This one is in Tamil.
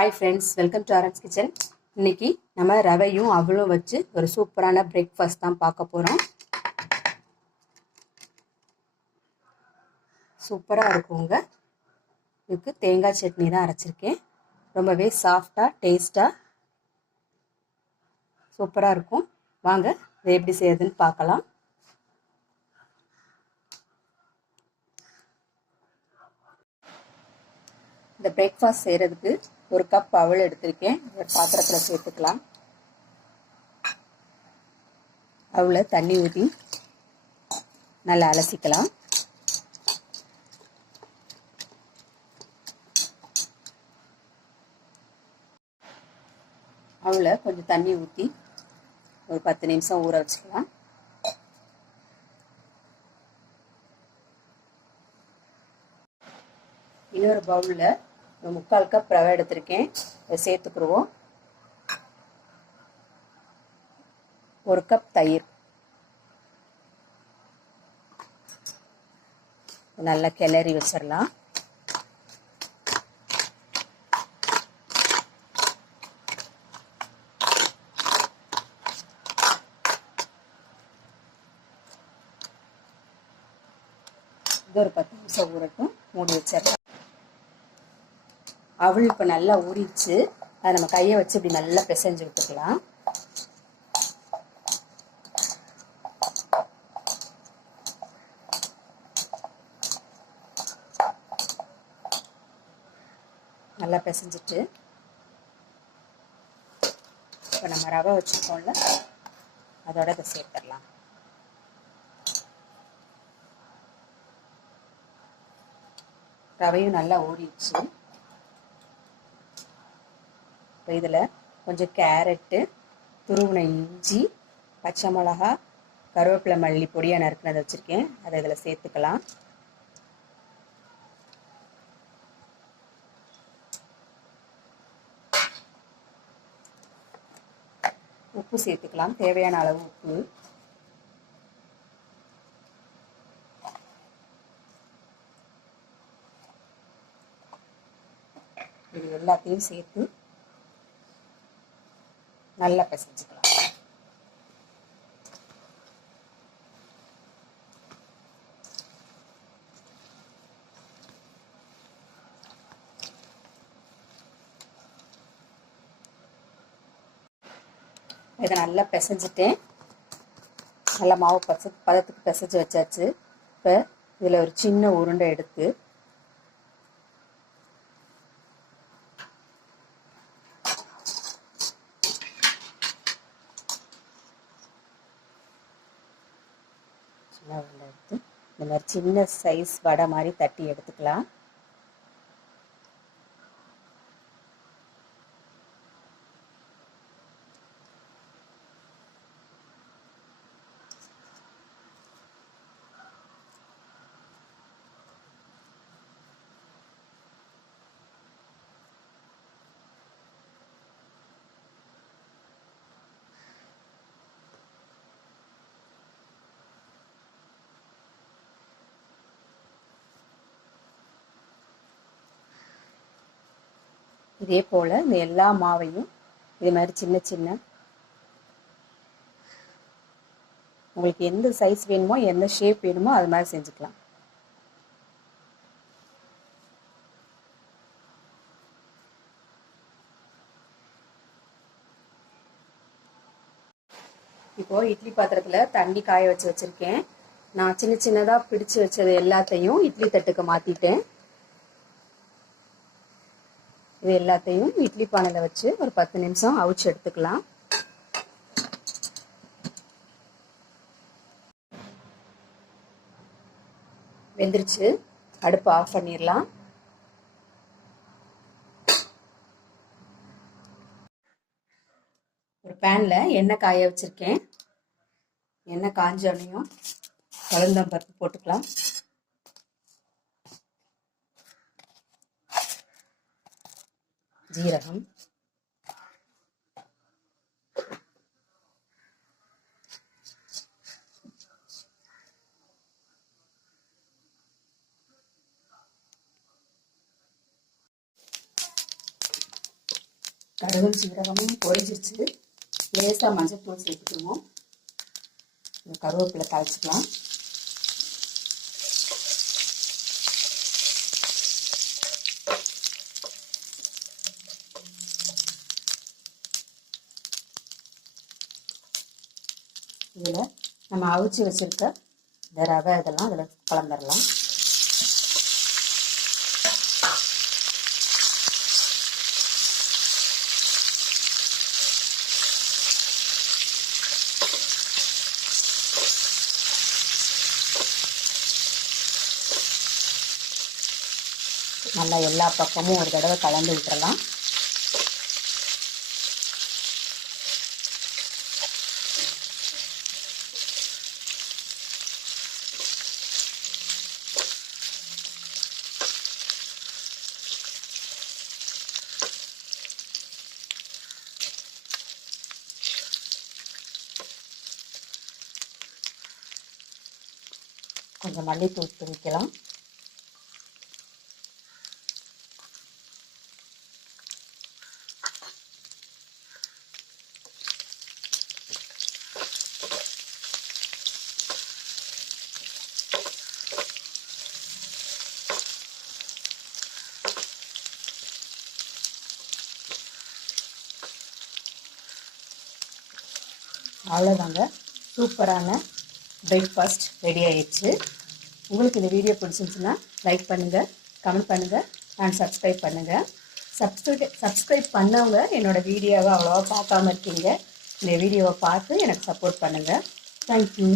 Hi friends, welcome to RX kitchen. இன்னைக்கு நம்ம ரவையும் அவலும் வச்சு ஒரு சூப்பரான பிரேக்ஃபாஸ்ட் தான் பார்க்க போகிறோம். சூப்பராக இருக்குங்க. இதுக்கு தேங்காய் சட்னி தான் அரைச்சிருக்கேன். ரொம்பவே சாஃப்டாக டேஸ்ட்டாக சூப்பராக இருக்கும். வாங்க இதை எப்படி செய்யறதுன்னு பார்க்கலாம். இந்த பிரேக்ஃபாஸ்ட் செய்கிறதுக்கு ஒரு கப் அவல் எடுத்திருக்கேன். ஒரு பாத்திரத்தில் சேர்த்துக்கலாம். அவளை தண்ணி ஊற்றி நல்லா அலசிக்கலாம். அவளை கொஞ்சம் தண்ணி ஊற்றி ஒரு 10 நிமிஷம் ஊற வச்சுக்கலாம். இன்னொரு பவுலில் ஒரு 3/4 கப் ரவை எடுத்திருக்கேன். அதை சேர்த்துக்குருவோம். 1 கப் தயிர் நல்லா கிளறி வச்சிடலாம். இது ஒரு 10 நிமிஷம் ஊறட்டும். மூடி வச்சிடலாம். அவள் இப்போ நல்லா ஊறிச்சு. அதை நம்ம கையை வச்சு இப்படி நல்லா பிசைஞ்சு விட்டுக்கலாம். நல்லா பிசைஞ்சிட்டு இப்போ நம்ம ரவை வச்சுருக்கோம்ல, அதோட இதை சேர்த்துடலாம். ரவையும் நல்லா ஊறிடுச்சு. இப்போ இதில் கொஞ்சம் கேரட்டு, துருவின இஞ்சி, பச்சை மிளகா, கருவேப்பிலை, மல்லி பொடியாக நறுக்கினதை வச்சுருக்கேன். அதை இதில் சேர்த்துக்கலாம். உப்பு சேர்த்துக்கலாம், தேவையான அளவு உப்பு. இது எல்லாத்தையும் சேர்த்து நல்லா பிசைஞ்சுக்கலாம். இதை நல்லா பிசைஞ்சிட்டேன். நல்லா மாவு பதத்துக்கு பிசைஞ்சு வச்சாச்சு. இப்போ இதில் ஒரு சின்ன உருண்டை எடுத்து இந்த மாதிரி சின்ன சைஸ் வடை மாதிரி தட்டி எடுத்துக்கலாம். இதே போல் இந்த எல்லா மாவையும் இது மாதிரி சின்ன சின்ன உங்களுக்கு எந்த சைஸ் வேணுமோ, எந்த ஷேப் வேணுமோ அது மாதிரி செஞ்சுக்கலாம். இப்போ இட்லி பாத்திரத்தில் தண்ணி காய வச்சிருக்கேன். நான் சின்ன சின்னதாக பிடிச்சு வச்சது எல்லாத்தையும் இட்லி தட்டுக்கு மாற்றிட்டேன். இது எல்லாத்தையும் இட்லி பானையில் வச்சு ஒரு 10 நிமிஷம் அவிச்சு எடுத்துக்கலாம். வெந்துருச்சு. அடுப்பு ஆஃப் பண்ணிடலாம். ஒரு பேனில் எண்ணெய் காய வச்சிருக்கேன். எண்ணெய் காஞ்சோனையும் உளுந்தம்பருப்பு போட்டுக்கலாம். ஜீரகம், கடுகும் சீரகமும் பொரிஞ்சிருச்சு. லேசாக மஞ்சள்தூள் சேர்த்துக்குருவோம். கருவேப்பிலை தாளிச்சுக்கலாம். இதில் நம்ம அவிச்சு வச்சுருக்க இந்த ரவை இதெல்லாம் அதில் கலந்துடலாம். நல்லா எல்லா பக்கமும் ஒரு தடவை கலந்து விட்டுறலாம். கொஞ்சம் மல்லித்தூள் தூவிக்கலாம். அவ்வளோதாங்க, சூப்பரான பிரேக்ஃபாஸ்ட் ரெடி ஆயிடுச்சு. உங்களுக்கு இந்த வீடியோ பிடிச்சிருந்துச்சுன்னா லைக் பண்ணுங்கள், கமெண்ட் பண்ணுங்கள் அண்ட் சப்ஸ்கிரைப் பண்ணுங்கள். சப்ஸ்கிரைப் பண்ணவங்க என்னோடய வீடியோவை அவ்வளோவா பார்க்காம இருக்கீங்க. இந்த வீடியோவை பார்த்து எனக்கு சப்போர்ட் பண்ணுங்கள். தேங்க்யூ.